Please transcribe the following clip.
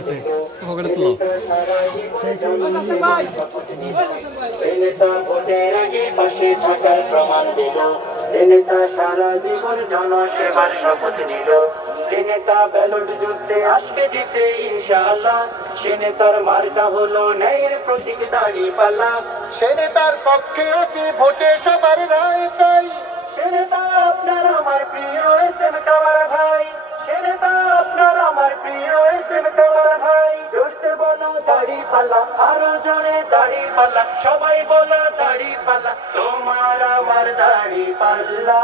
আছে ওখানে তুলো ভোটের আগে পাশে থাকার প্রমাণ দিল, যে নেতা সারা জীবন জনসেবার শপথ নিল, যে নেতা ব্যালট যুদ্ধে আসবে জিতে ইনশাআল্লাহ, সে নেতার মার্কা হলো ন্যায়ের প্রতীক দাঁড়িপাল্লা। সে নেতার পক্ষে আসি ভোটে সবার রায় চাই, সে নেতা আপনার আমার প্রিয় এসএম কামাল ভাই, সে নেতা আপনার আমার প্রিয় এসএম কামাল ভাই। জোরসে বলো দাঁড়িপাল্লা, আরো জোরে দাঁড়িপাল্লা, সবাই বলো দাঁড়িপাল্লা, তোমার আমার দাঁড়িপাল্লা।